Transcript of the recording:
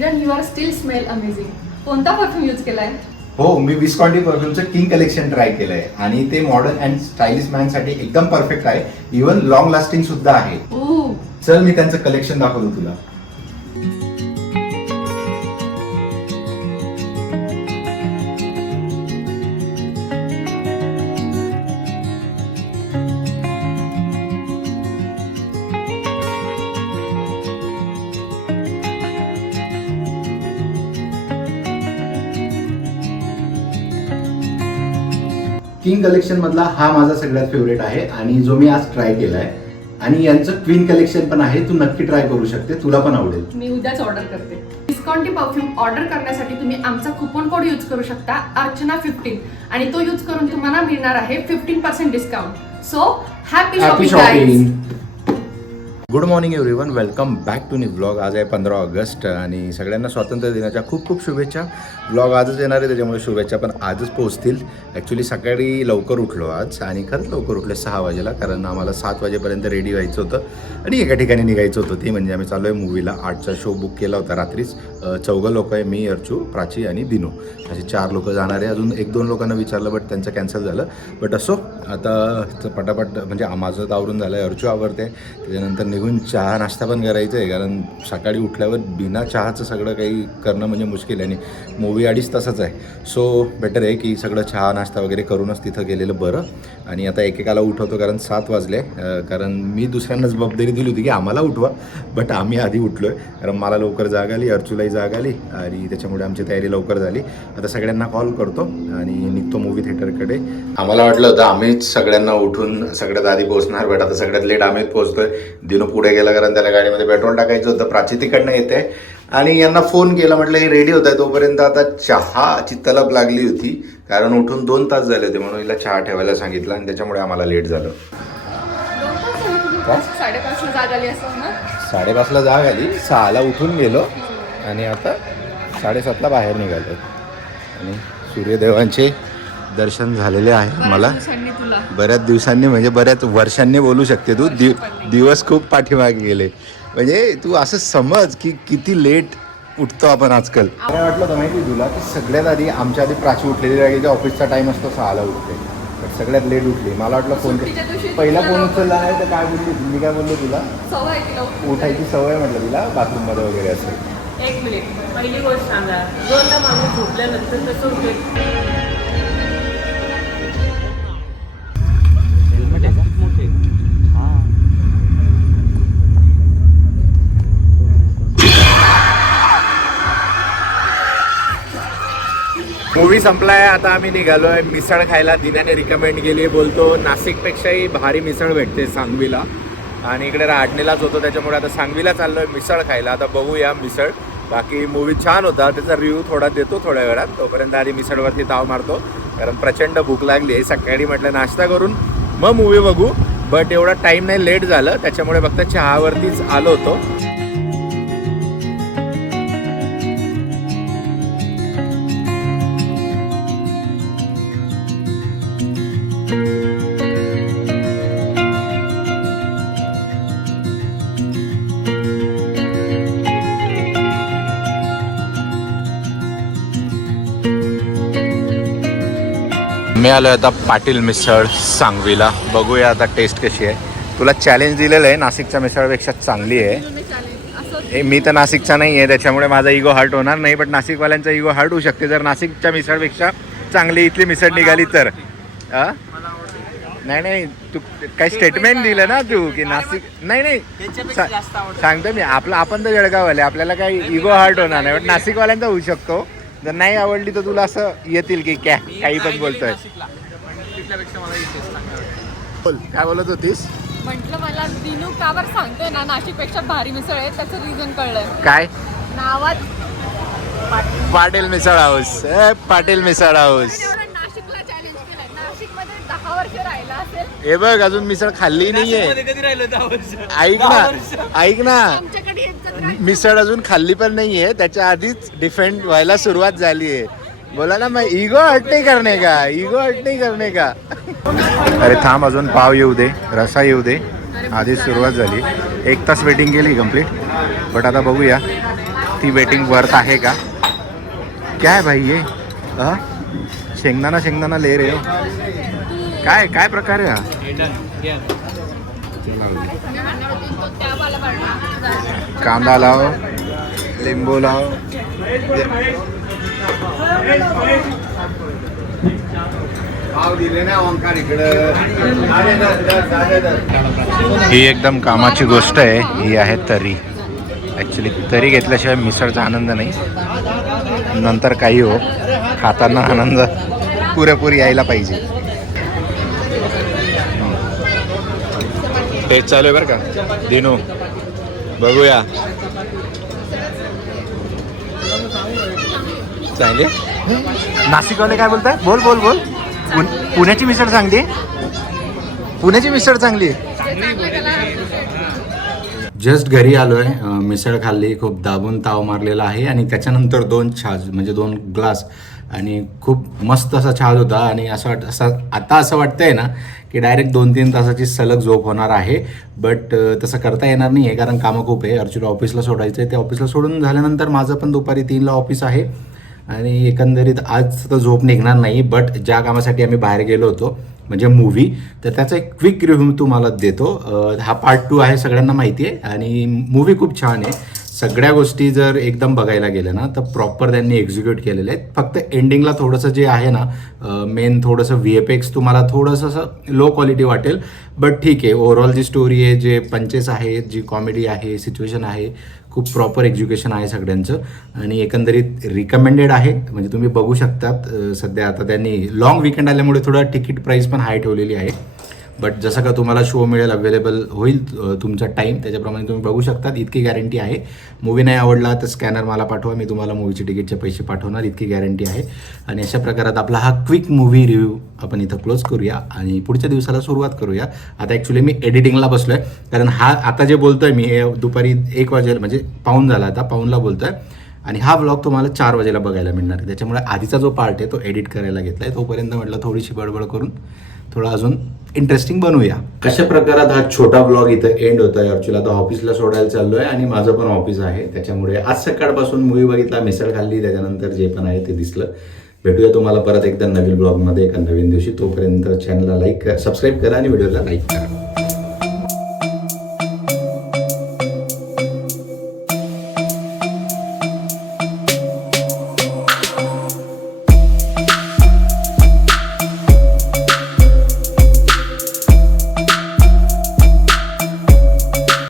Kiran you are still smell amazing. कोणता perfume use केलाय? हो, मी विस्कॉन्टी परफ्यूमचं किंग कलेक्शन ट्राय केलंय आणि ते मॉडर्न अँड स्टायलिश मॅन साठी एकदम परफेक्ट आहे. इव्हन लॉंग लास्टिंग सुद्धा आहे. चल मी त्यांचं कलेक्शन दाखवतो तुला. किंग कलेक्शन मधला हा माझा सगळ्यात फेवरेट आहे आणि जो मी आज ट्राय केलाय. आणि यांचं क्वीन कलेक्शन पण आहे, तू नक्की ट्राय करू शकते, तुला पण आवडेल. मी उद्याच ऑर्डर करते. डिस्काउंटी परफ्यूम ऑर्डर करण्यासाठी तुम्ही आमचा कुपन कोड यूज करू शकता अर्चना15 आणि तो यूज करून तुम्हाला मिळणार आहे 15% discount. So happy shopping. Good morning everyone, welcome back to new blog. आज आहे 15 ऑगस्ट आणि सगळ्यांना स्वातंत्र्य दिनाच्या खूप खूप शुभेच्छा. ब्लॉग आजच येणार आहे त्याच्यामुळे शुभेच्छा पण आजच पोहोचतील. ॲक्च्युली सकाळी लवकर उठलो आज आणि खरंच लवकर उठले 6 वाजेला, कारण आम्हाला 7 वाजेपर्यंत रेडी व्हायचं होतं आणि एका ठिकाणी निघायचं होतं. ते म्हणजे आम्ही चाललो आहे मूवीला. 8चा शो बुक केला होता रात्रीच. 4 लोक आहे, मी, अर्चू, प्राची आणि दिनू, असे 4 लोक जाणार आहे. अजून 1-2 लोकांना विचारलं बट त्यांचं कॅन्सल झालं. बट असो, आता पटापट म्हणजे माझं आवरून झालं आहे, अर्चू आवरते. त्याच्यानंतर निघून चहा नाश्ता पण करायचं आहे, कारण सकाळी उठल्यावर बिना चहाचं सगळं काही करणं म्हणजे मुश्किल आहे आणि मूवी 2.5 तासाचं आहे. सो बेटर आहे की सगळं चहा नाश्ता वगैरे करूनच तिथं गेलेलं बरं. आणि आता एकेकाला उठवतो कारण 7 वाजले, कारण मी दुसऱ्यांना जबाबदारी दिली होती की आम्हाला उठवा, बट आम्ही आधी उठलो आहे कारण मला लवकर जाग आली, अर्चूलाही जाग आली आणि त्याच्यामुळे आमची तयारी लवकर झाली. आता सगळ्यांना कॉल करतो आणि निघतो मूवी थिएटरकडे. आम्हाला वाटलं होतं आम्हीच सगळ्यांना उठून सगळ्यात आधी पोहोचणार, बट आता सगळ्यात लेट आम्हीच पोहोचतोय. दिनू पुढे गेला कारण त्याला गाडीमध्ये पेट्रोल टाकायचं होतं. प्राची तिकडनं येते आणि यांना फोन केला, म्हटलं हे रेडी होत आहे. तोपर्यंत आता चहाची तलब लागली होती कारण उठून 2 तास झाले होते, म्हणून हिला चहा ठेवायला सांगितलं आणि त्याच्यामुळे आम्हाला लेट झालं. 5:30ला जाग आली असं ना? 5:30ला जाग आली, 6ला उठून गेलो आणि आता 7:30ला बाहेर निघालो. आणि सूर्यदेवांचे दर्शन झालेले आहे मला बऱ्याच दिवसांनी, म्हणजे बऱ्याच वर्षांनी बोलू शकते तू. दिवस खूप पाठीमागे गेले. म्हणजे तू असं समज की किती लेट उठतो आपण आजकाल. काय वाटलं होतं माहिती तुला की सगळ्यात आधी आमच्या आधी प्राची उठलेली राहिली. ऑफिसचा टाईम असतो 6ला उठते, बट सगळ्यात लेट उठली. मला वाटलं फोन पहिला फोन उचलला नाही तर काय बोलली, मी काय बोललो तुला उठायची सवय म्हटलं तिला बाथरूममध्ये वगैरे असेल. 1 मिनिट, पहिली गोष्ट सांगा, दोनदा माणूस झोपल्यानंतर कसं उठेल? मूवी संपलाय, आता आम्ही निघालोय मिसळ खायला. दिनाने रिकमेंड केली, बोलतो नाशिकपेक्षाही भारी मिसळ भेटते सांगवीला. आणि इकडे राहटणीलाच होतो त्याच्यामुळे आता सांगवीला चाललोय मिसळ खायला. आता बघूया मिसळ. बाकी मूवी छान होता, त्याचा रिव्ह्यू थोडा देतो थोड्या वेळात. तोपर्यंत आधी मिसळवरती ताव मारतो कारण प्रचंड भूक लागली आहे. सकाळी म्हटलं नाश्ता करून मग मूवी बघू, बट एवढा टाईम नाही, लेट झालं त्याच्यामुळे फक्त चहावरतीच आलो होतो. मी आलो आता पाटील मिसळ सांगवीला. बघूया आता टेस्ट कशी आहे. तुला चॅलेंज दिलेलं आहे, नाशिकच्या मिसळपेक्षा चांगली आहे. मी तर नाशिकचा नाही आहे त्याच्यामुळे माझा इगो हर्ट होणार नाही, बट नाशिकवाल्यांचा इगो हर्ट होऊ शकते जर नाशिकच्या मिसळपेक्षा चांगली इथली मिसळ निघाली तर. नाही तू काही स्टेटमेंट दिलं ना तू की नाशिक नाही सांगतो मी. आपण तर जळगाववाले, आपल्याला काही इगो हर्ट होणार नाही, बट नाशिकवाल्यांचा होऊ शकतो. जर नाही आवडली तर तुला असं येतील की काही पण बोलतोय. बोल, काय बोलत होतीस? म्हटलं मला दिनू कावर सांगतोय ना नाशिकपेक्षा भारी मिसळ आहे, त्याचं रिझन कळलंय. काय नावात पाटील मिसळ हाऊस. पाटील मिसळ हाऊस. नाशिकला चॅलेंज केलंय. नाशिकमध्ये 10 वर्ष राहिला असेल. हे बघ अजून मिसळ खाल्ली नाहीये. ऐक ना आमच्याकडे मिसळ अजून खाल्ली पण नाहीये, त्याच्या आधीच डिफेंड व्हायला सुरुवात झाली आहे. बोला ना मग इगो हट नाही करणे का. अरे थांब, अजून पाव येऊ दे, रसा येऊ दे. आधीच सुरुवात झाली. 1 तास वेटिंग केली कंप्लीट, बट आता बघूया वरती वेटिंग वर्थ आहे का? क्या है भाई ये? हा? शेंगदाणा ले रे हो. काय काय प्रकार आहे हा? कांदा लाव, लिंबू लाव. ही एकदम कामाची गोष्ट आहे. ही आहे तरी. ॲक्च्युली तरी घेतल्याशिवाय मिसळचा आनंद नाही. नंतर काही हो, खाताना आनंद पुरेपूर यायला पाहिजे. टेस्ट चालू आहे बरं का दिनू, बघूया. चांगले नाशिकवाले काय बोलतात? बोल बोल बोल. पुण्याची मिसळ चांगली. पुण्याची मिसळ चांगली. जस्ट घरी आलोय. मिसळ खाल्ली, खूप दाबून ताव मारलेला आहे आणि त्याच्यानंतर 2 छाज म्हणजे 2 ग्लास आणि खूप मस्त असा छाज होता. आणि आता असं वाटतंय ना की डायरेक्ट 2-3 तासाची सलग झोप होणार आहे. बट तसं करता येणार नाही आहे कारण कामं खूप आहे. अर्जुला ऑफिसला सोडायचं आहे. ते ऑफिसला सोडून झाल्यानंतर माझं पण दुपारी 3ला ऑफिस आहे आणि एकंदरीत आज तर झोप निघणार नाही. बट ज्या कामासाठी आम्ही बाहेर गेलो होतो म्हणजे मूव्ही, तर त्याचा एक क्विक रिव्ह्यू तुम्हाला देतो. हा पार्ट 2 आहे, सगळ्यांना माहिती आहे. आणि मूव्ही खूप छान आहे. सगळ्या गोष्टी जर एकदम बघायला गेल्या ना तर प्रॉपर त्यांनी एक्झिक्यूट केलेले आहेत. फक्त एंडिंगला थोडंसं जे आहे ना मेन थोडंसं VFX तुम्हाला थोडंसं असं लो क्वालिटी वाटेल. बट ठीक आहे, ओव्हरऑल जी स्टोरी आहे, जे पंचेस आहेत, जी कॉमेडी आहे, सिच्युएशन आहे, खूप प्रॉपर एज्युकेशन आहे सगळ्यांचं. आणि एकंदरीत रिकमेंडेड आहे. म्हणजे तुम्ही बघू शकतात. सध्या आता त्यांनी लॉंग विकेंड आल्यामुळे थोडं तिकीट प्राईस पण हाय ठेवलेली आहे. बट जसं का तुम्हाला शो मिळेल, अवेलेबल होईल तुमचा टाईम, त्याच्याप्रमाणे तुम्ही बघू शकतात. इतकी गॅरंटी आहे. मूवी नाही आवडला तर स्कॅनर मला पाठवा, मी तुम्हाला मूवीचे तिकीटचे पैसे पाठवणार. इतकी गॅरंटी आहे. आणि अशा प्रकारात आपला हा क्विक मूवी रिव्ह्यू आपण इथं क्लोज करूया आणि पुढच्या दिवसाला सुरुवात करूया. आता ॲक्च्युली मी एडिटिंगला बसलो आहे कारण हा आता जे बोलतो आहे मी हे दुपारी 1 वाजेला म्हणजे पाऊण झाला, आता पाऊणला बोलतो आहे. आणि हा ब्लॉग तुम्हाला 4 वाजेला बघायला मिळणार आहे. त्याच्यामुळे आधीचा जो पार्ट आहे तो एडिट करायला घेतला आहे. तोपर्यंत म्हटलं थोडीशी बडबड करून थोडं अजून इंटरेस्टिंग बनवूया. अशा प्रकारात हा छोटा ब्लॉग इथं एंड होत आहे. ॲक्च्युली आता ऑफिसला सोडायला चाललो आहे आणि माझं पण ऑफिस आहे. त्याच्यामुळे आज सकाळपासून मूवी बघितला, मिसळ खाल्ली, त्याच्यानंतर जे पण आहे ते दिसलं. भेटूया तुम्हाला परत एकदा नवीन ब्लॉगमध्ये एका नवीन दिवशी. तोपर्यंत चॅनलला सबस्क्राईब करा आणि व्हिडिओला लाईक करा.